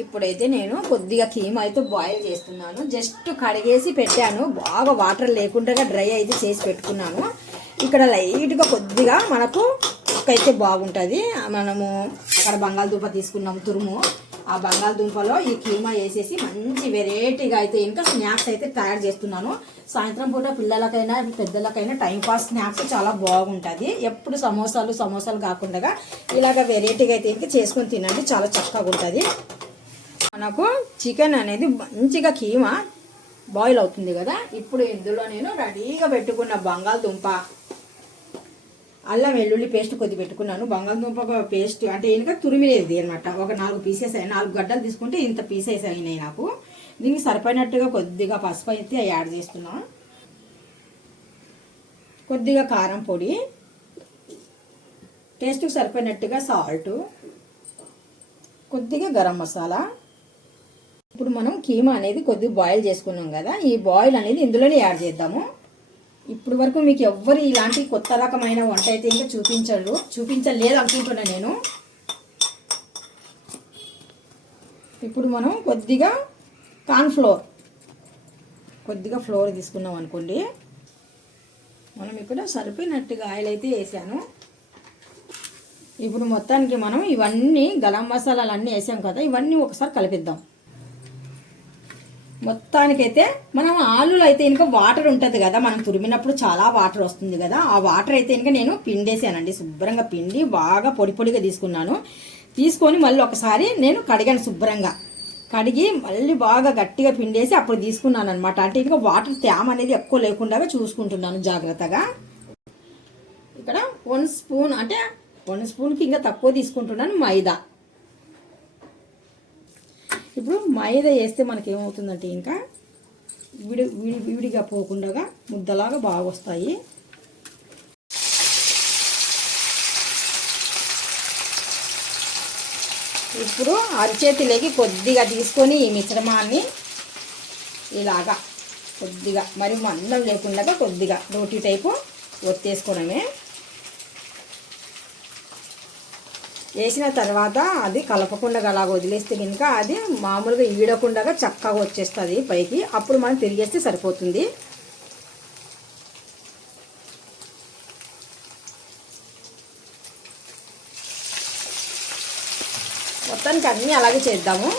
ఇప్పుడైతే నేను కొద్దిగా కీమా అయితే బాయిల్ చేస్తున్నాను. జస్ట్ కడిగేసి పెట్టాను, బాగా వాటర్ లేకుండా డ్రై అయితే చేసి పెట్టుకున్నాను. ఇక్కడ లైట్గా కొద్దిగా మనకు అయితే బాగుంటుంది. మనము అక్కడ బంగాళదుంప తీసుకున్నాము తురుము, ఆ బంగాళదుంపలో ఈ కీమా వేసేసి మంచి వెరైటీగా అయితే ఇంకా స్నాక్స్ అయితే తయారు చేస్తున్నాను. సాయంత్రం పూట పిల్లలకైనా పెద్దలకైనా టైంపాస్ స్నాక్స్ చాలా బాగుంటుంది. ఎప్పుడు సమోసాలు కాకుండా ఇలాగ వెరైటీగా అయితే ఇంకా చేసుకొని తినండి, చాలా చక్కగా ఉంటుంది. మనకు చికెన్ అనేది మంచిగా కీమా బాయిల్ అవుతుంది కదా. ఇప్పుడు ఇందులో నేను రెడీగా పెట్టుకున్న బంగాళదుంప, అల్లం వెల్లుల్లి పేస్ట్ కొద్ది పెట్టుకున్నాను. బంగాళదుంప పేస్ట్ అంటే ఇంకా తురిమిలేదు అనమాట. ఒక 4 పీసెస్ 4 గడ్డలు తీసుకుంటే ఇంత పీసెస్ అయినాయి నాకు. దీనికి సరిపోయినట్టుగా కొద్దిగా పసుపు అయితే యాడ్ చేస్తున్నా, కొద్దిగా కారం పొడి, టేస్ట్కి సరిపోయినట్టుగా సాల్ట్, కొద్దిగా గరం మసాలా. ఇప్పుడు మనం కీమా అనేది కొద్దిగా బాయిల్ చేసుకున్నాం కదా, ఈ బాయిల్ అనేది ఇందులోనే యాడ్ చేద్దాము. ఇప్పుడు వరకు మీకు ఎవ్వరు ఇలాంటి కొత్త రకమైన వంట అయితే ఇంకా చూపించలేదు అనుకుంటున్నా నేను. ఇప్పుడు మనం కొద్దిగా కొద్దిగా ఫ్లోర్ తీసుకున్నాం అనుకోండి. మనం ఇక్కడ సరిపోయినట్టుగా ఆయిల్ అయితే వేసాను. ఇప్పుడు మొత్తానికి మనం ఇవన్నీ గరం మసాలాలు అన్నీ వేసాం కదా, ఇవన్నీ ఒకసారి కలిపిద్దాం. మొత్తానికైతే మనం ఆలులో అయితే ఇంకా వాటర్ ఉంటుంది కదా, మనం తురిమినప్పుడు చాలా వాటర్ వస్తుంది కదా, ఆ వాటర్ అయితే ఇంకా నేను పిండేసానండి. శుభ్రంగా పిండి బాగా పొడిగా తీసుకొని మళ్ళీ ఒకసారి నేను కడిగాను. శుభ్రంగా కడిగి మళ్ళీ బాగా గట్టిగా పిండేసి అప్పుడు తీసుకున్నాను అనమాట. అంటే ఇంకా వాటర్ తేమ అనేది ఎక్కువ లేకుండా చూసుకుంటున్నాను జాగ్రత్తగా. ఇక్కడ 1 స్పూన్, అంటే 1 స్పూన్కి ఇంకా తక్కువ తీసుకుంటున్నాను మైదా. ఇప్పుడు మైదా వేస్తే మనకి ఏమవుతుందంటే ఇంకా విడిగా పోకుండా ముద్దలాగా బాగా వస్తాయి. ఇప్పుడు అరిచేతిలోకి కొద్దిగా తీసుకొని ఈ మిశ్రమాన్ని ఇలాగా కొద్దిగా, మరి మందం లేకుండా కొద్దిగా రోటీ టైపు ఒత్తేసుకోవడమే. వేసిన తర్వాత అది కలపకుండా అలా వదిలేస్తే కనుక అది మామూలుగా ఈడకుండా చక్కగా వచ్చేస్తుంది పైకి. అప్పుడు మనం తిరిగేస్తే సరిపోతుంది. మొత్తానికి అన్నీ అలాగే చేద్దాము.